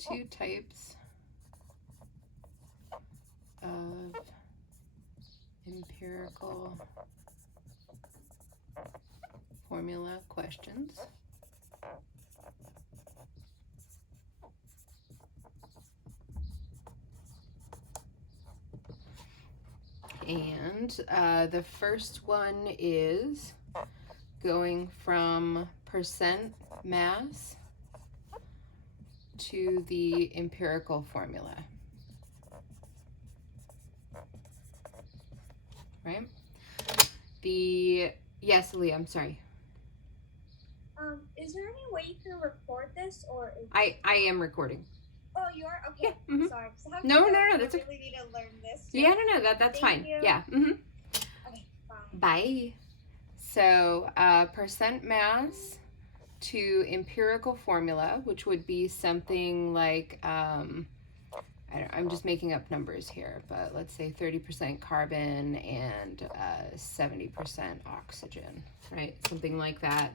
two types of empirical formula questions. And the first one is going from percent mass to the empirical formula. Right? Yes, Leah, I'm sorry. Is there any way you can record this, or? I am recording. Oh, you are? Okay. Yeah. Mm-hmm. Sorry. No, that's okay. I really need to learn this. Too. Yeah, no, that's Thank fine. you. Yeah. Mm-hmm. Okay, bye. Bye. So, percent mass to empirical formula, which would be something like, I'm just making up numbers here, but let's say 30% carbon and 70% oxygen, right? Something like that.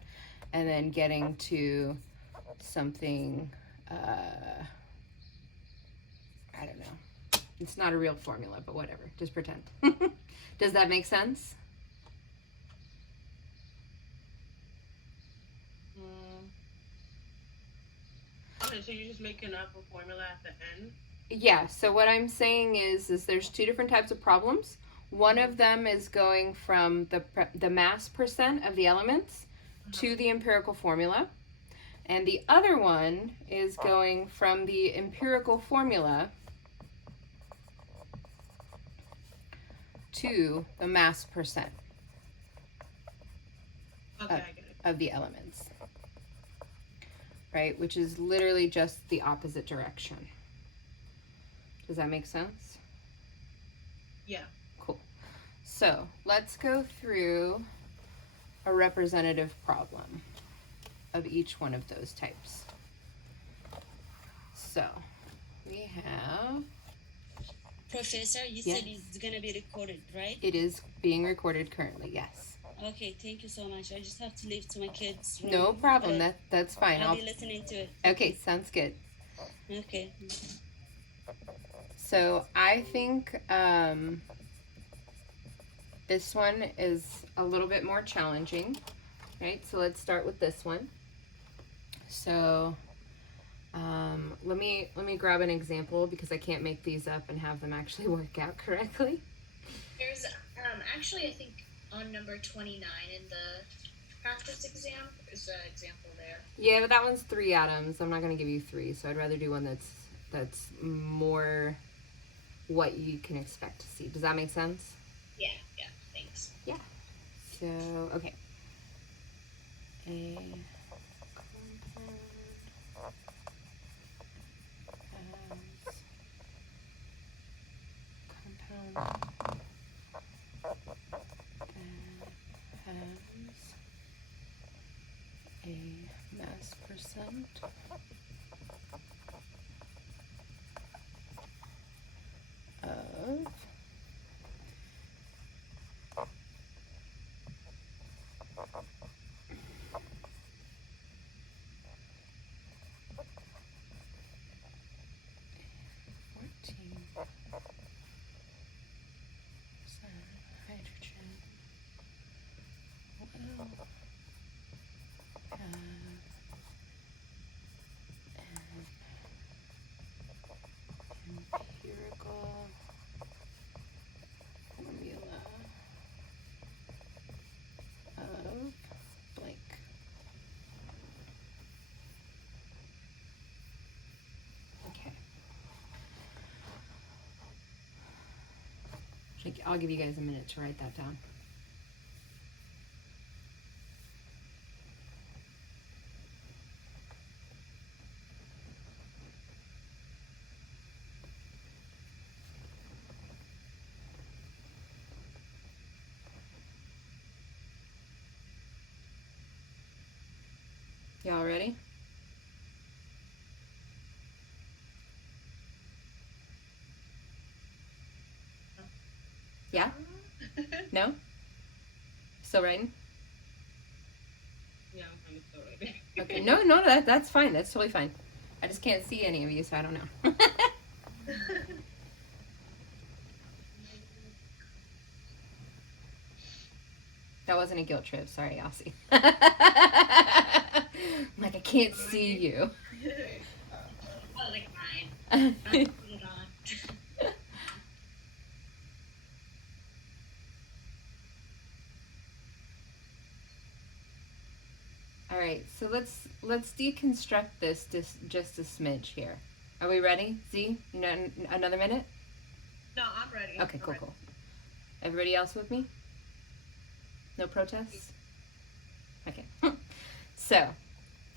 And then getting to something, I don't know. It's not a real formula, but whatever. Just pretend. Does that make sense? Okay, so you're just making up a formula at the end? Yeah, so what I'm saying is there's two different types of problems. One of them is going from the mass percent of the elements to the empirical formula. And the other one is going from the empirical formula to the mass percent of the elements. Right? Which is literally just the opposite direction. Does that make sense? Yeah. Cool. So let's go through a representative problem of each one of those types. So we have... Professor, you said it's going to be recorded, right? It is being recorded currently, yes. Okay, thank you so much. I just have to leave to my kids' room. No problem. That's fine. I'll be listening to it. Okay, sounds good. Okay. So I think this one is a little bit more challenging, right? So let's start with this one. So let me grab an example because I can't make these up and have them actually work out correctly. There's actually, I think on number 29 in the practice exam, there's an example there. Yeah, but that one's 3 atoms. I'm not going to give you 3, so I'd rather do one that's more what you can expect to see. Does that make sense? Yeah, thanks. Yeah. So, okay. A compound that has a mass percent of 14% hydrogen will have an empirical formula of blank. Okay. I'll give you guys a minute to write that down. Y'all ready? Yeah? No? Still writing? Yeah, I'm kind of still writing. Okay. No, that's fine. That's totally fine. I just can't see any of you, so I don't know. That wasn't a guilt trip. Sorry, Aussie. I'm like, I can't see you. Oh, like mine. I'll put it on. All right, so let's deconstruct this just a smidge here. Are we ready? Z, you know, another minute? No, I'm ready. Okay, cool, cool. Everybody else with me? No protests? Okay. So,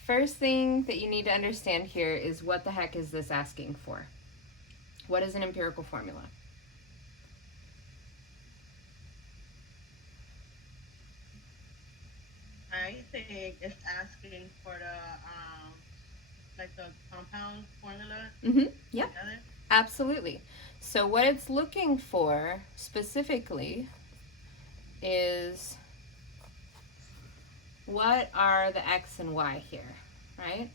first thing that you need to understand here is what the heck is this asking for? What is an empirical formula? I think it's asking for the compound formula. Mm-hmm. Yeah. Together. Absolutely. So what it's looking for specifically is what are the X and Y here, right?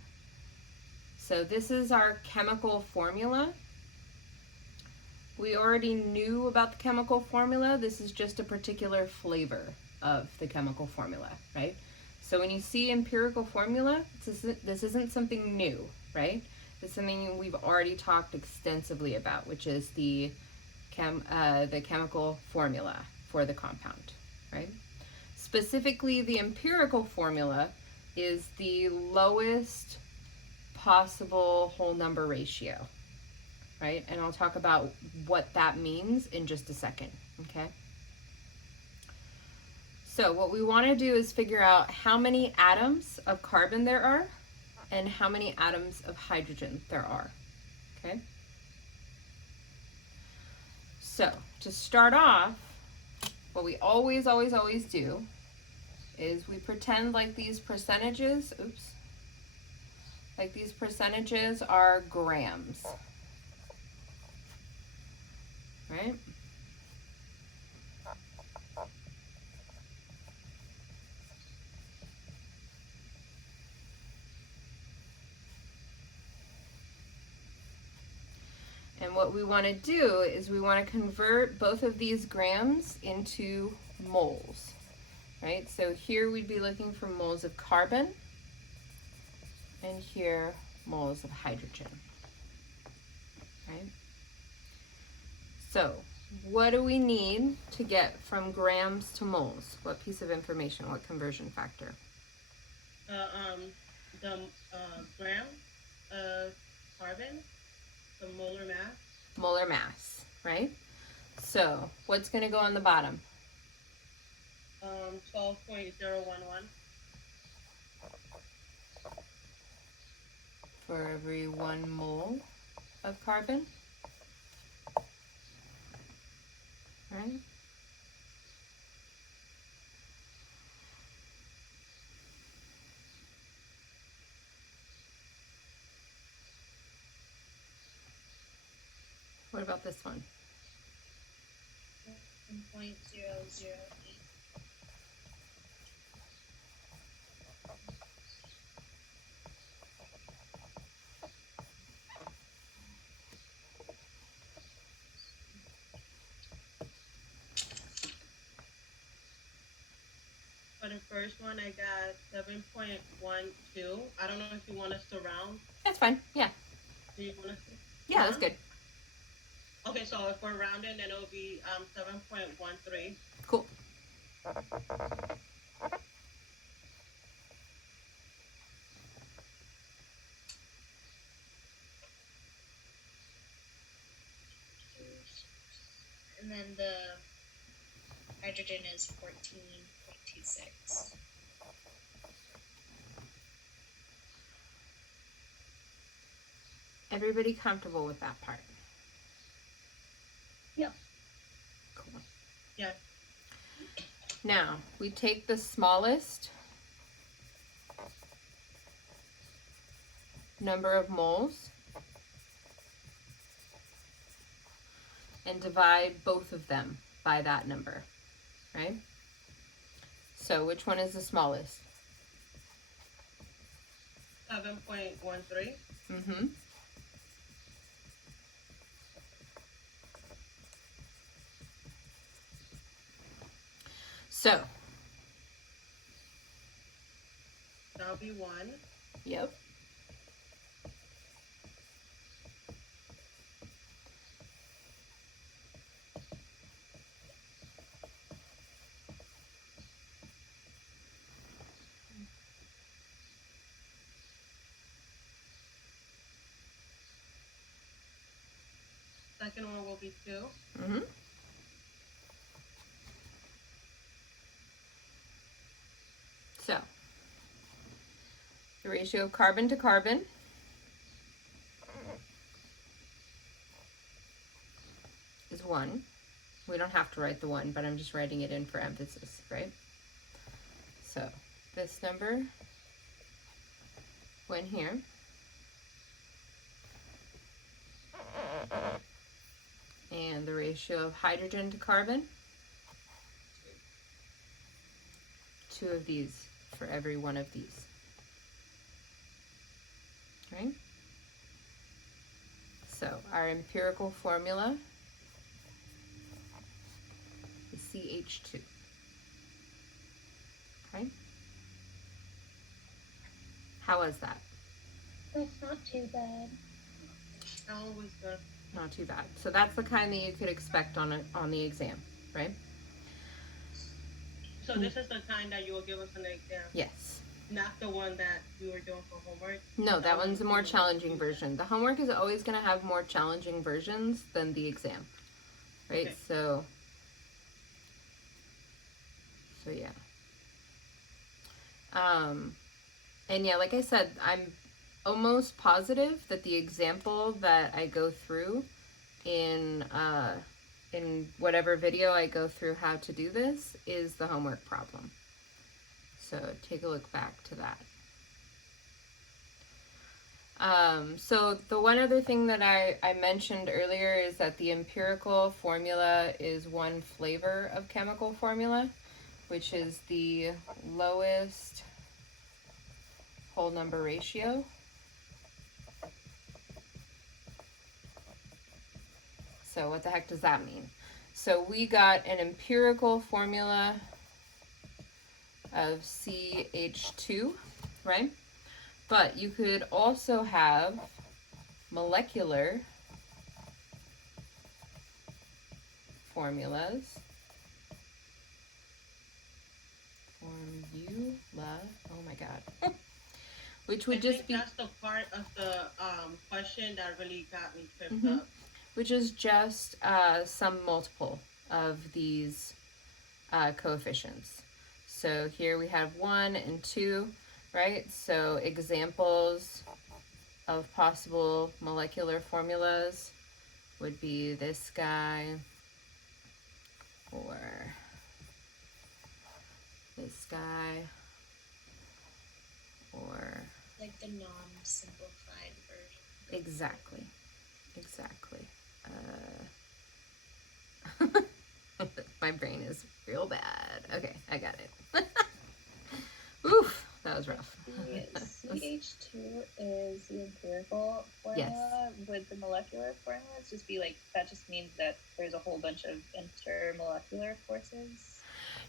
So this is our chemical formula. We already knew about the chemical formula. This is just a particular flavor of the chemical formula, right? So when you see empirical formula, this isn't something new, right? It's something we've already talked extensively about, which is the chemical formula for the compound, right? Specifically, the empirical formula is the lowest possible whole number ratio, right? And I'll talk about what that means in just a second, okay? So what we want to do is figure out how many atoms of carbon there are and how many atoms of hydrogen there are, okay? So to start off, what we always do is we pretend like these percentages, like these percentages are grams, right? And what we want to do is we want to convert both of these grams into moles, right? So here we'd be looking for moles of carbon, and here moles of hydrogen, right? So what do we need to get from grams to moles? What piece of information, what conversion factor? The gram of carbon, the molar mass. Molar mass, right? So what's going to go on the bottom? 12.011. For every 1 mole of carbon, right? What about this one? 1.008. For the first one, I got 7.12. I don't know if you want us to round. That's fine. Yeah. Do you want us to? Yeah, that's good. Okay, so if we're rounding, then it'll be 7.13. Cool. And then the hydrogen is 14.26. Everybody comfortable with that part? Yep. Cool. Yeah. Now, we take the smallest number of moles and divide both of them by that number, right? So which one is the smallest? 7.13. Mm-hmm. So, That'll be 1. yep. Second one will be 2. Mm-hmm. So, the ratio of carbon to carbon is 1. We don't have to write the 1, but I'm just writing it in for emphasis, right? So, this number went here. And the ratio of hydrogen to carbon, 2 of these for every one of these. Right? So our empirical formula is CH2. Okay? How was that? That's not too bad. That one was good. Not too bad. So that's the kind that you could expect on the exam, right? So this is the kind that you will give us an exam, Yes. not the one that we were doing for homework. No, that one's a more challenging version. The homework is always going to have more challenging versions than the exam, right? Okay. So yeah. And yeah, like I said, I'm almost positive that the example that I go through in whatever video I go through how to do this is the homework problem. So take a look back to that. So the one other thing that I mentioned earlier is that the empirical formula is one flavor of chemical formula, which is the lowest whole number ratio. So what the heck does that mean? So we got an empirical formula of CH2, right? But you could also have molecular formulas. Formula, oh my god. Which would just be... that's the part of the question that really got me tripped up. Which is just some multiple of these coefficients. So here we have 1 and 2, right? So examples of possible molecular formulas would be this guy, or this guy, or... Like the non-simplified version. Exactly. My brain is real bad. Okay, I got it. Oof, that was rough. CH2 is the empirical formula. Yes. Would the molecular formulas just be like, that just means that there's a whole bunch of intermolecular forces?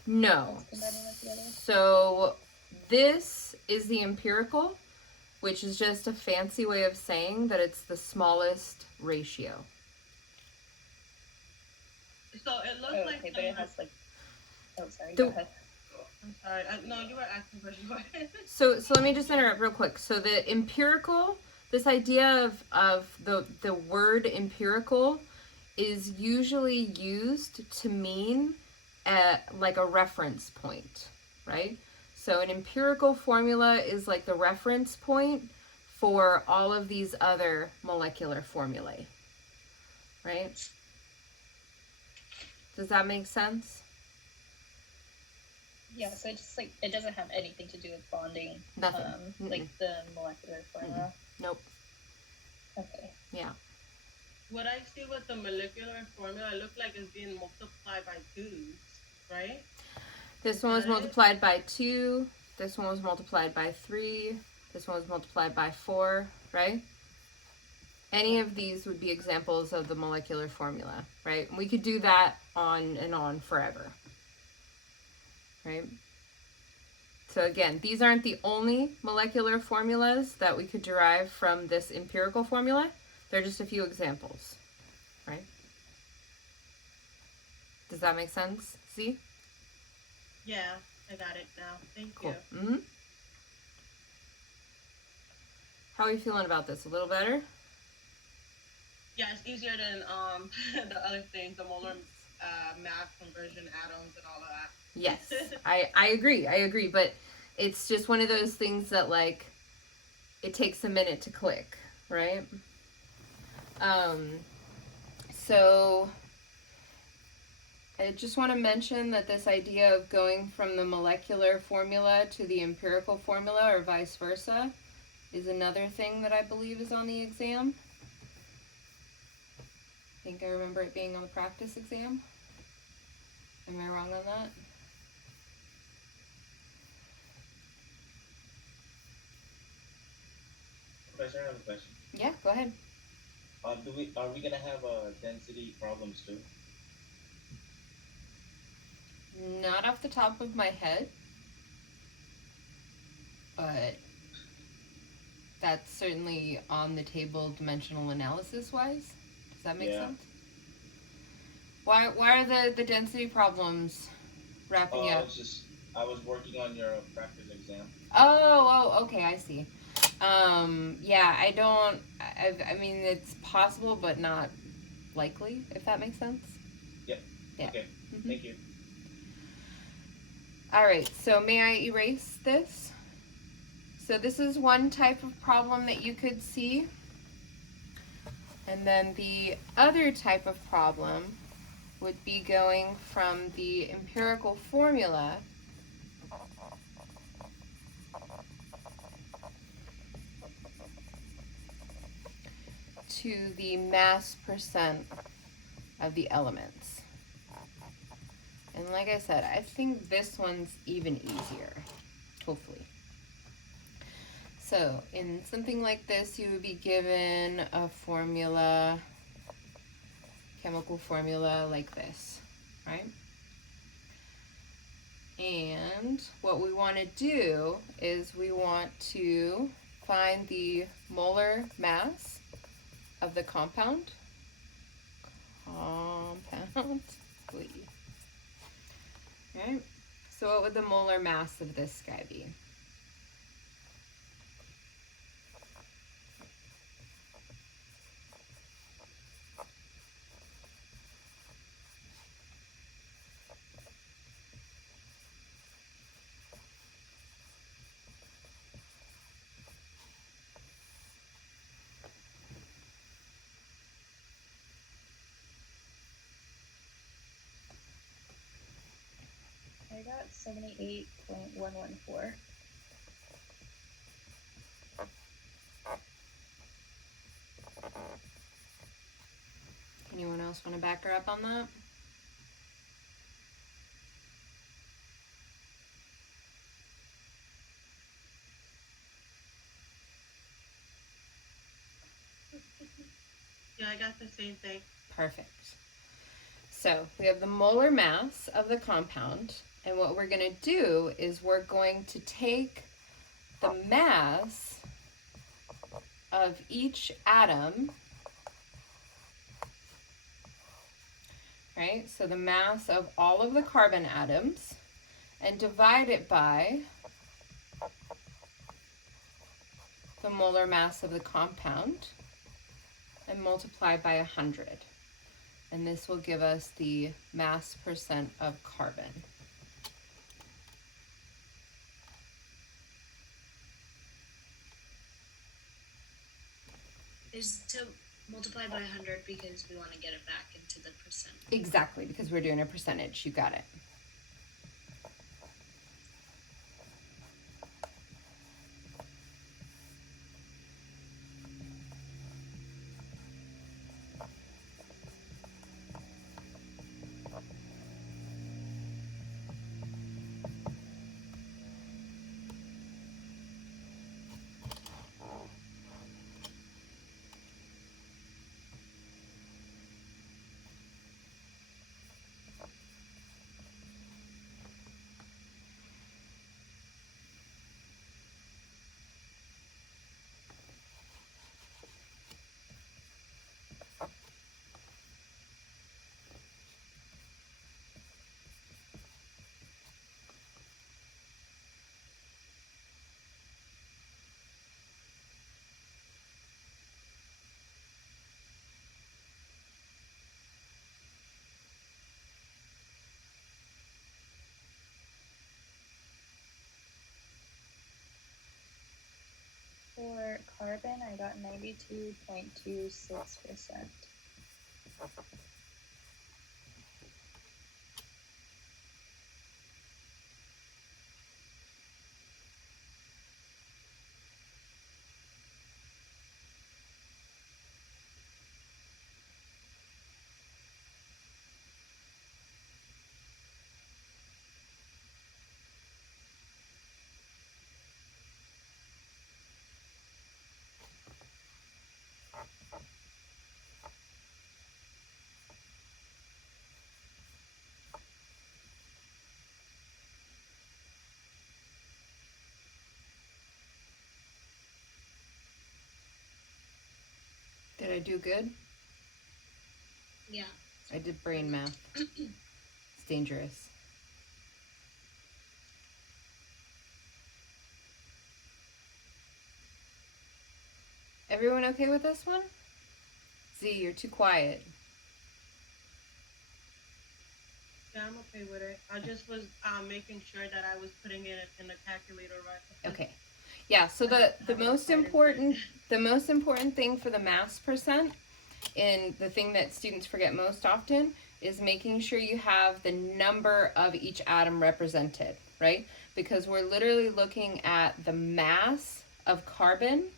No. Combining them together? So this is the empirical, which is just a fancy way of saying that it's the smallest ratio. So it looks like... Okay, but it has like... Oh, sorry, The- go ahead. I'm sorry. No, you were asking questions. Go ahead. So let me just interrupt real quick. So the empirical, this idea of the word empirical is usually used to mean like a reference point, right? So an empirical formula is like the reference point for all of these other molecular formulae, right? Does that make sense? Yeah, so it's just like, it doesn't have anything to do with bonding. Nothing. Like the molecular formula. Nope. Okay. Yeah. What I see with the molecular formula, it looks like it's being multiplied by 2s, right? This one was multiplied by 2. This one was multiplied by 3. This one was multiplied by 4, right? Any of these would be examples of the molecular formula, right? We could do that on and on forever, right? So again, these aren't the only molecular formulas that we could derive from this empirical formula. They're just a few examples, right? Does that make sense? See? Yeah, I got it now. Thank Cool. you. Mm-hmm. How are you feeling about this? A little better? Yeah, it's easier than the other things, the molar mass conversion atoms and all of that. Yes, I agree, but it's just one of those things that, like, it takes a minute to click, right? So I just want to mention that this idea of going from the molecular formula to the empirical formula or vice versa is another thing that I believe is on the exam. I think I remember it being on the practice exam. Am I wrong on that? Professor, I have a question. Yeah, go ahead. Are we gonna have density problems too? Not off the top of my head, but that's certainly on the table dimensional analysis wise. Does that make sense? Why are the density problems wrapping you up? I was working on your practice exam. Oh, okay, I see. Yeah, I mean, it's possible, but not likely, if that makes sense. Yep. Yeah. Okay. Mm-hmm. Thank you. All right, so may I erase this? So this is one type of problem that you could see. And then the other type of problem would be going from the empirical formula to the mass percent of the elements. And like I said, I think this one's even easier, hopefully. So in something like this, you would be given a formula, chemical formula like this, right? And what we want to do is we want to find the molar mass of the compound. Right? So what would the molar mass of this guy be? I got 78.114. Anyone else want to back her up on that? Yeah, I got the same thing. Perfect. So we have the molar mass of the compound, and what we're going to do is we're going to take the mass of each atom, right? So the mass of all of the carbon atoms, and divide it by the molar mass of the compound, and multiply by 100. And this will give us the mass percent of carbon. Is to multiply by 100 because we want to get it back into the percent. Exactly, because we're doing a percentage. You got it. 92.26%. Did I do good? Yeah. I did brain math. It's dangerous. Everyone okay with this one? Z, you're too quiet. Yeah, I'm okay with it. I just was making sure that I was putting it in the calculator right. Okay. Yeah, so the most important thing for the mass percent, and the thing that students forget most often, is making sure you have the number of each atom represented, right? Because we're literally looking at the mass of carbon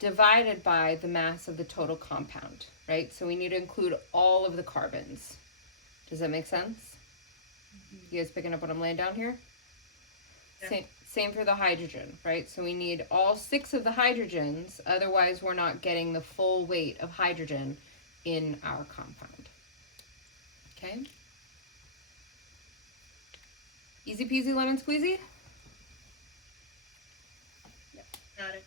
divided by the mass of the total compound, right? So we need to include all of the carbons. Does that make sense? You guys picking up what I'm laying down here? Yeah. Same for the hydrogen, right? So we need all 6 of the hydrogens, otherwise we're not getting the full weight of hydrogen in our compound. Okay? Easy peasy lemon squeezy? Got it.